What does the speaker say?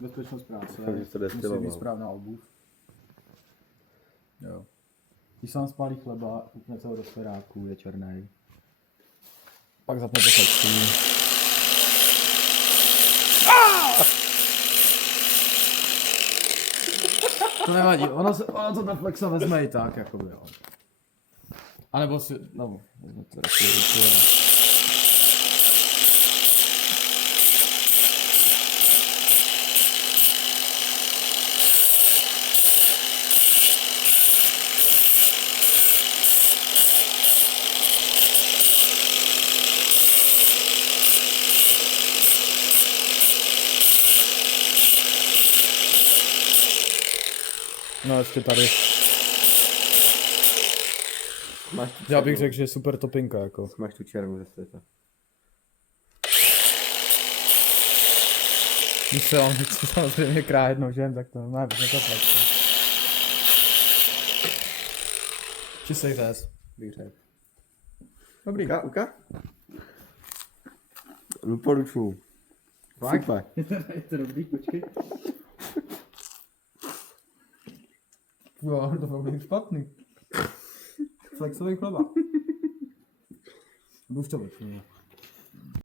bezpečnost práce, Fakt, že to musí destiloval. být správná obuv. Jo. Když se vám spálí chleba, kupnete ho do sferáku, je černý. Pak zapnete flexu. To nevadí, ono to ta flexa vezme i tak, jakoby jo. A nebo si, no, vezmete radši ruku, ale... No ještě tady. Já bych řekl, že je super topinka jako. Máš tu černou ze světa. Když se on chce samozřejmě krájet nožem, tak to má být to flex. Čistý řez, bych řekl. Dobrý. Uka? Doporučuju. Fakt? Super. Je to dobrý, počkej. Jo, to byl špatný. Flexový chleba. Buď to vypnu.